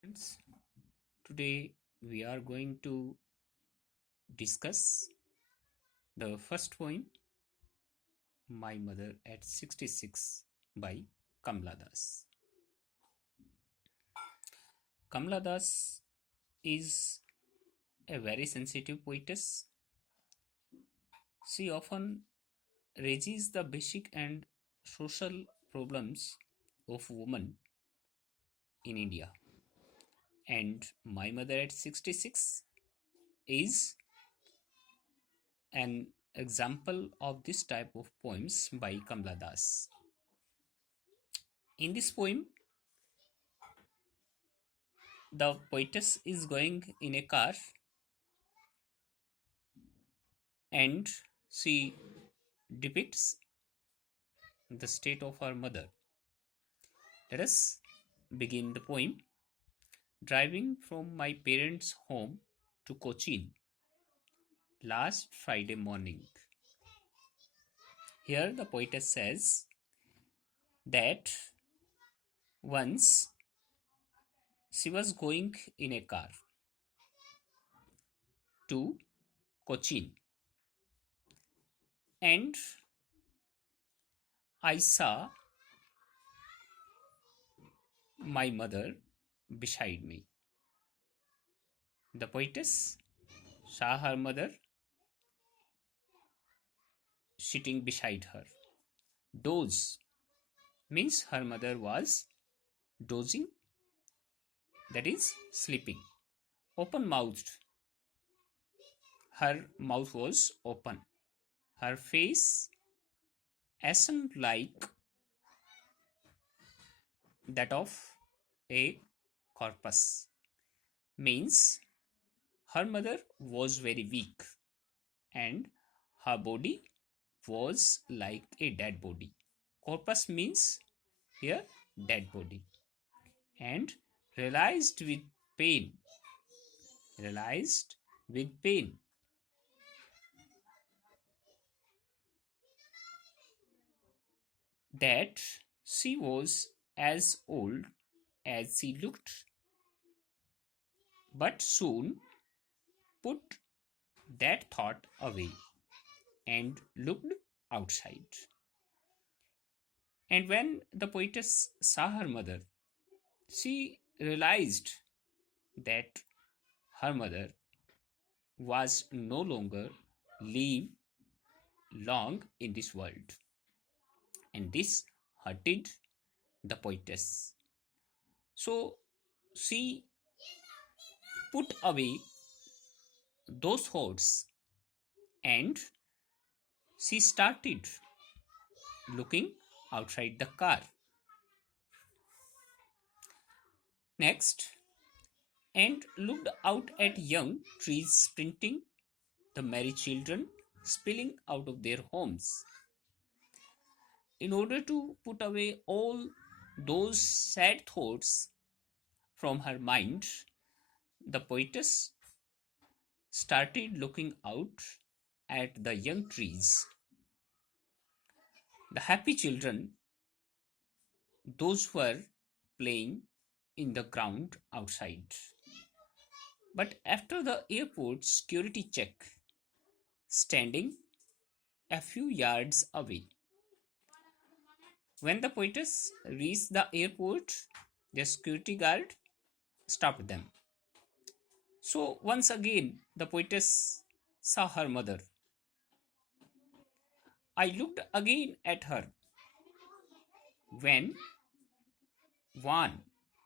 Friends, today we are going to discuss the first poem, My Mother at 66 by Kamla Das. Kamla Das is a very sensitive poetess. She often raises the basic and social problems of women in India. And My Mother at 66 is an example of this type of poems by Kamla Das. In this poem, the poetess is going in a car and she depicts the state of her mother. Let us begin the poem. Driving from my parents' home to Cochin last Friday morning. Here the poetess says that once she was going in a car to Cochin and I saw my mother beside me. The poetess saw her mother sitting beside her. Doze means her mother was dozing, that is, sleeping. Open mouthed, her mouth was open. Her face ashen like that of a corpus, means her mother was very weak and her body was like a dead body. Corpus means here dead body. And realized with pain, realized with pain that she was as old as she looked, but soon put that thought away and looked outside. And when the poetess saw her mother, she realized that her mother was no longer live long in this world, and this hurted the poetess. So she put away those thoughts and she started looking outside the car. Next, and looked out at young trees sprinting, the merry children spilling out of their homes. In order to put away all those sad thoughts from her mind, the poetess started looking out at the young trees. The happy children, those were playing in the ground outside. But after the airport security check, standing a few yards away, when the poetess reached the airport, the security guard stopped them. So once again, the poetess saw her mother. I looked again at her when one,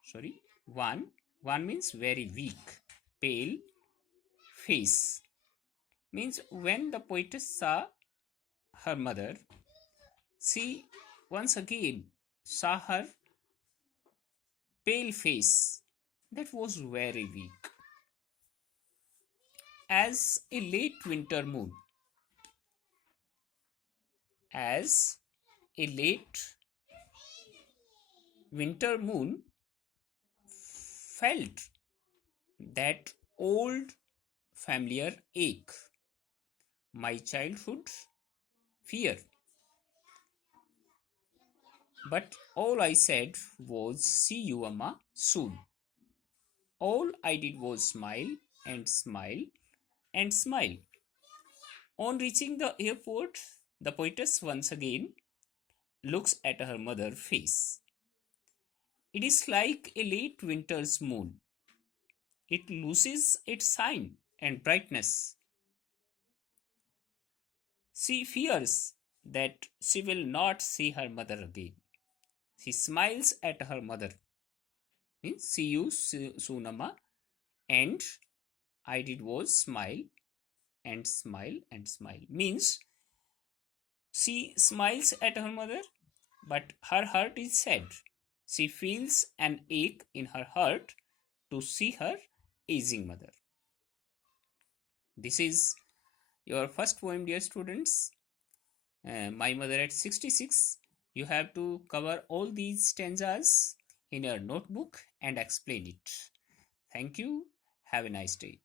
sorry, one means very weak, pale face. Means when the poetess saw her mother, she once again saw her pale face that was very weak. As a late winter moon, as a late winter moon felt that old familiar ache, my childhood fear. But all I said was, see you, Amma, soon. All I did was smile and smile and smile. On reaching the airport, the poetess once again looks at her mother's face. It is like a late winter's moon. It loses its shine and brightness. She fears that she will not see her mother again. She smiles at her mother. Means see you, Sunama, and I did was smile and smile and smile. Means she smiles at her mother, but her heart is sad. She feels an ache in her heart to see her aging mother. This is your first poem, dear students. My mother at 66. You have to cover all these stanzas in your notebook and explain it. Thank you. Have a nice day.